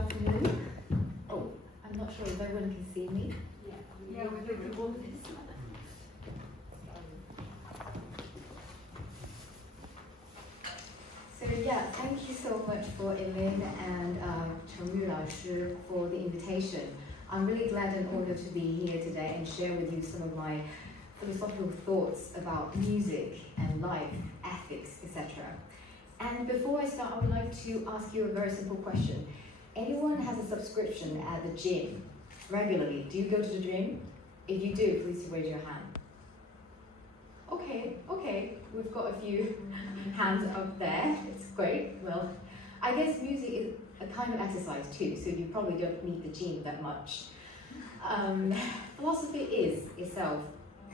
afternoon. Oh, I'm not sure if everyone can see me. Yeah, we're doing all this. So yeah, thank you so much for Elaine and Chengyu Laoshi for the invitation. I'm really glad and honored to be here today and share with you some of my philosophical thoughts about music and life, ethics, etc. And before I start, I would like to ask you a very simple question. Anyone has a subscription at the gym regularly? Do you go to the gym? If you do, please raise your hand. Okay, we've got a few hands up there. It's great. Well, I guess music is a kind of exercise too, so you probably don't need the gym that much. Philosophy is itself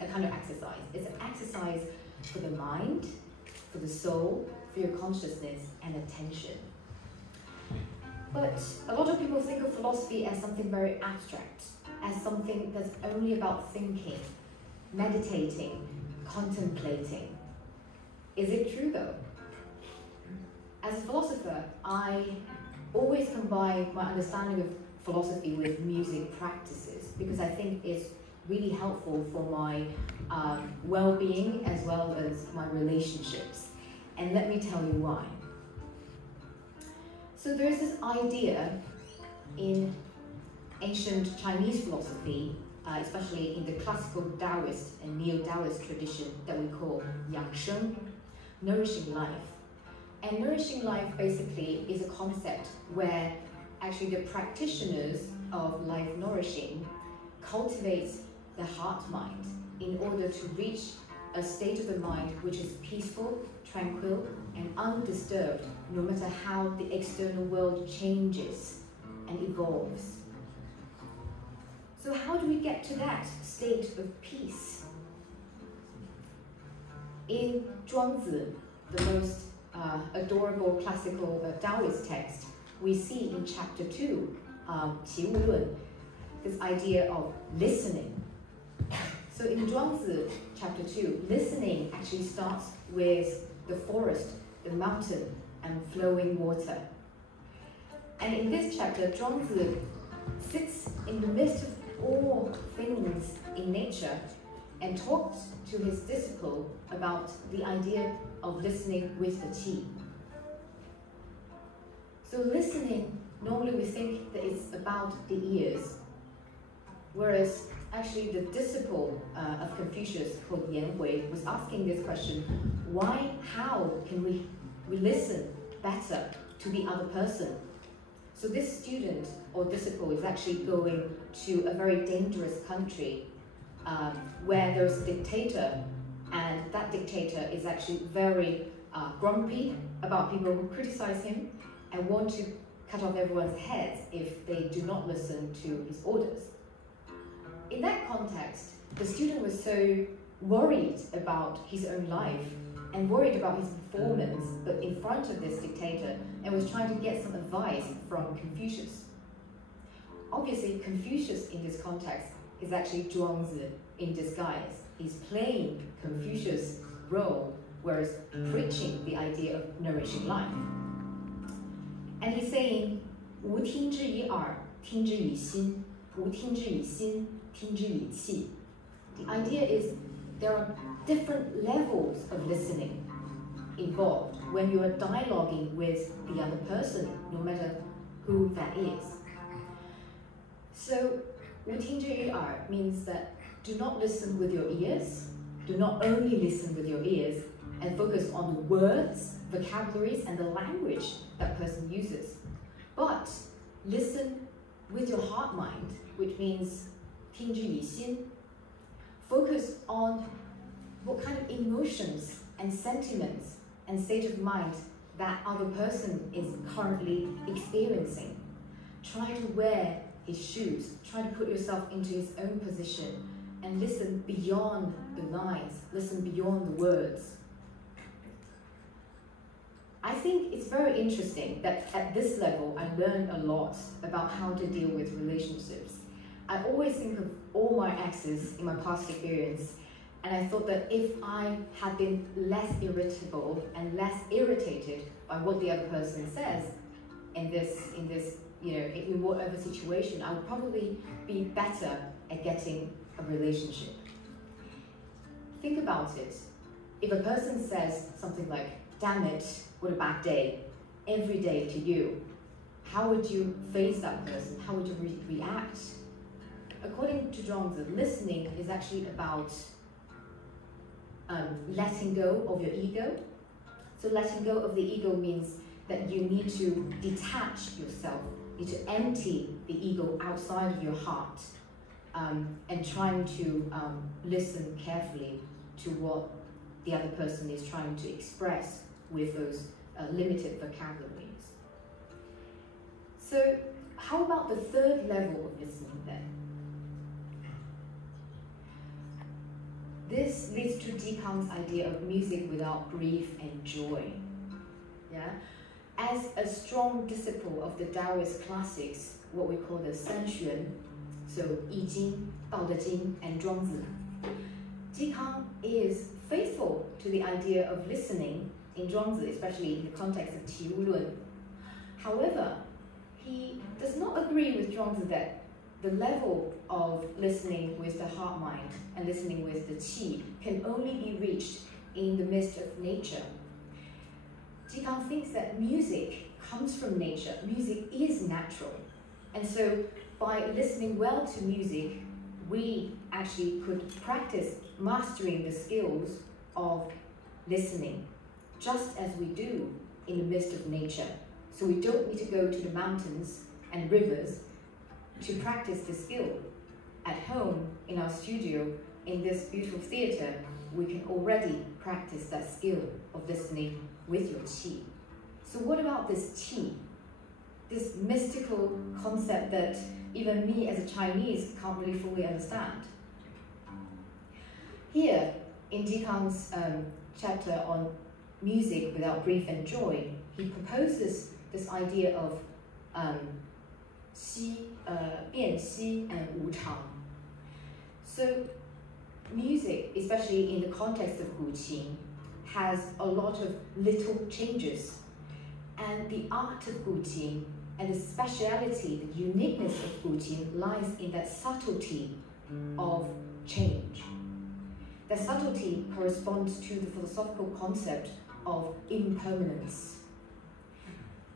a kind of exercise. It's an exercise for the mind, for the soul, for your consciousness and attention. But a lot of people think of philosophy as something very abstract, as something that's only about thinking, meditating, contemplating. Is it true though? As a philosopher, I always combine my understanding of philosophy with music practices because I think it's really helpful for my well-being as well as my relationships. And let me tell you why. So there's this idea in ancient Chinese philosophy, especially in the classical Taoist and Neo-Taoist tradition that we call Yangsheng, nourishing life. And nourishing life basically is a concept where actually the practitioners of life nourishing cultivates the heart-mind in order to reach a state of the mind which is peaceful, tranquil, and undisturbed, no matter how the external world changes and evolves. So how do we get to that state of peace? In Zhuangzi, the most adorable classical Taoist text, we see in chapter 2, Youlan, this idea of listening. So in Zhuangzi, chapter 2, listening actually starts with the forest, the mountain, and flowing water. And in this chapter, Zhuangzi sits in the midst of all things in nature and talks to his disciple about the idea of listening with the qi. So listening, normally we think that it's about the ears, whereas actually the disciple of Confucius called Yan Hui was asking this question, how can we listen better to the other person? So this student or disciple is actually going to a very dangerous country where there's a dictator, and that dictator is actually very grumpy about people who criticize him and want to cut off everyone's heads if they do not listen to his orders. In that context, the student was so worried about his own life and worried about his performance, but in front of this dictator, and was trying to get some advice from Confucius. Obviously, Confucius in this context is actually Zhuangzi in disguise. He's playing Confucius' role, whereas preaching the idea of nourishing life. And he's saying, 无听之于耳，听之于心；无听之于心，听之于气. The idea is there are different levels of listening involved when you are dialoguing with the other person, no matter who that is. So, 无听之于耳 means that do not listen with your ears, do not only listen with your ears, and focus on the words, vocabularies, and the language that person uses. But listen with your heart mind, which means 听之于心. Focus on what kind of emotions and sentiments and state of mind that other person is currently experiencing. Try to wear his shoes, try to put yourself into his own position and listen beyond the lines, listen beyond the words. I think it's very interesting that at this level I learned a lot about how to deal with relationships. I always think of all my exes in my past experience, and I thought that if I had been less irritable and less irritated by what the other person says in this in whatever situation, I would probably be better at getting a relationship. Think about it. If a person says something like, damn it, what a bad day, every day to you, how would you face that person? How would you react? According to Zhuangzi, listening is actually about letting go of your ego. So letting go of the ego means that you need to detach yourself, you need to empty the ego outside of your heart, and trying to listen carefully to what the other person is trying to express with those limited vocabularies. So how about the third level of listening then? This leads to Kang's idea of music without grief and joy. Yeah? As a strong disciple of the Taoist classics, what we call the Sanxuan, so I Ching, Dao De Jing, and Zhuangzi, Kang is faithful to the idea of listening in Zhuangzi, especially in the context of Youlan. However, he does not agree with Zhuangzi that the level of listening with the heart mind and listening with the qi can only be reached in the midst of nature. Kang thinks that music comes from nature. Music is natural. And so by listening well to music, we actually could practice mastering the skills of listening, just as we do in the midst of nature. So we don't need to go to the mountains and rivers to practice the skill. At home, in our studio, in this beautiful theater, we can already practice that skill of listening with your qi. So what about this qi? This mystical concept that even me as a Chinese can't really fully understand. Here, in Kang's chapter on music without grief and joy, he proposes this idea of bian xi and wu chang. So music, especially in the context of Guqin, has a lot of little changes. And the art of Guqin and the speciality, the uniqueness of Guqin lies in that subtlety of change. That subtlety corresponds to the philosophical concept of impermanence.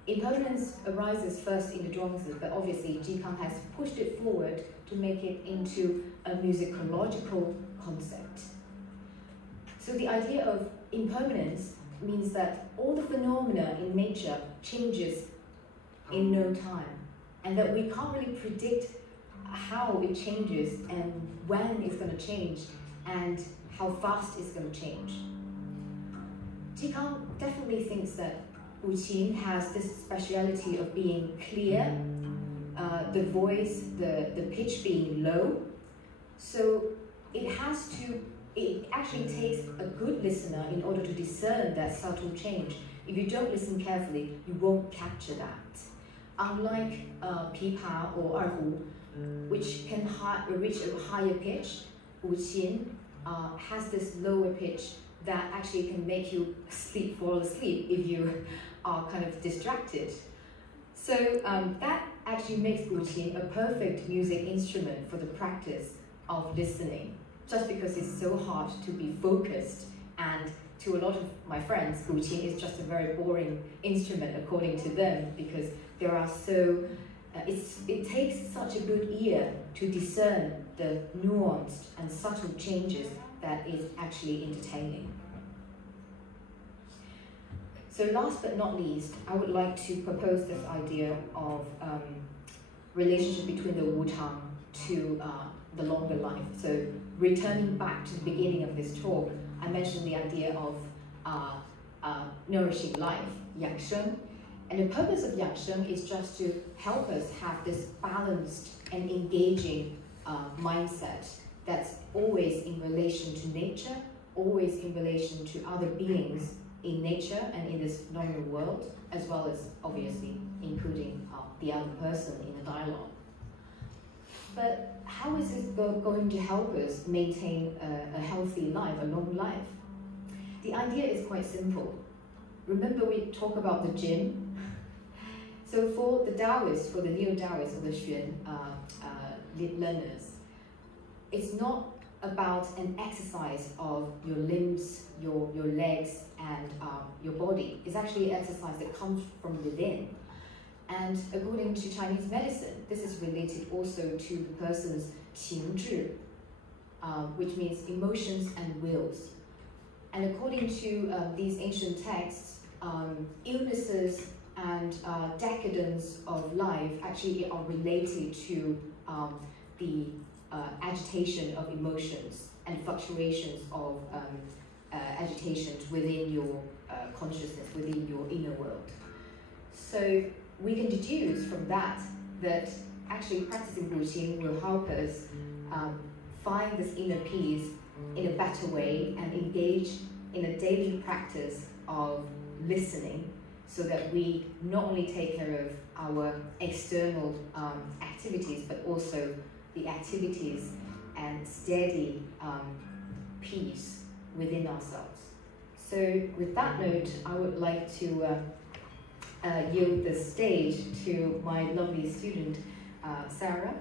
Impermanence arises first in the Zhuangzi, but obviously Kang has pushed it forward to make it into a musicological concept. So the idea of impermanence means that all the phenomena in nature changes in no time, and that we can't really predict how it changes and when it's going to change and how fast it's going to change. Kang definitely thinks that Guqin has this speciality of being clear, the voice, the pitch being low. So it actually takes a good listener in order to discern that subtle change. If you don't listen carefully, you won't capture that. Unlike pipa or erhu, which can reach a higher pitch, Guqin has this lower pitch that actually can make you fall asleep if you are kind of distracted. So that actually makes Guqin a perfect music instrument for the practice of listening, just because it's so hard to be focused, and to a lot of my friends, Guqin is just a very boring instrument according to them, because there are it takes such a good ear to discern the nuanced and subtle changes that is actually entertaining. So last but not least, I would like to propose this idea of relationship between the Wu Tang to the longer life. So returning back to the beginning of this talk, I mentioned the idea of nourishing life, Yangsheng. And the purpose of Yangsheng is just to help us have this balanced and engaging mindset that's always in relation to nature, always in relation to other beings in nature and in this normal world, as well as obviously including the other person in a dialogue. But how is this going to help us maintain a healthy life, a long life? The idea is quite simple. Remember we talk about the gym? So for the Taoists, for the neo-Taoists or the Xuan learners, it's not about an exercise of your limbs, your legs, and your body. It's actually an exercise that comes from within. And according to Chinese medicine, this is related also to the person's 情志, which means emotions and wills. And according to these ancient texts, illnesses and decadence of life actually are related to the agitation of emotions and fluctuations of agitations within your consciousness, within your inner world. So we can deduce from that that actually practicing Guqin will help us find this inner peace in a better way and engage in a daily practice of listening, so that we not only take care of our external activities, but also the activities and steady peace within ourselves. So with that note, I would like to yield the stage to my lovely student, Sarah.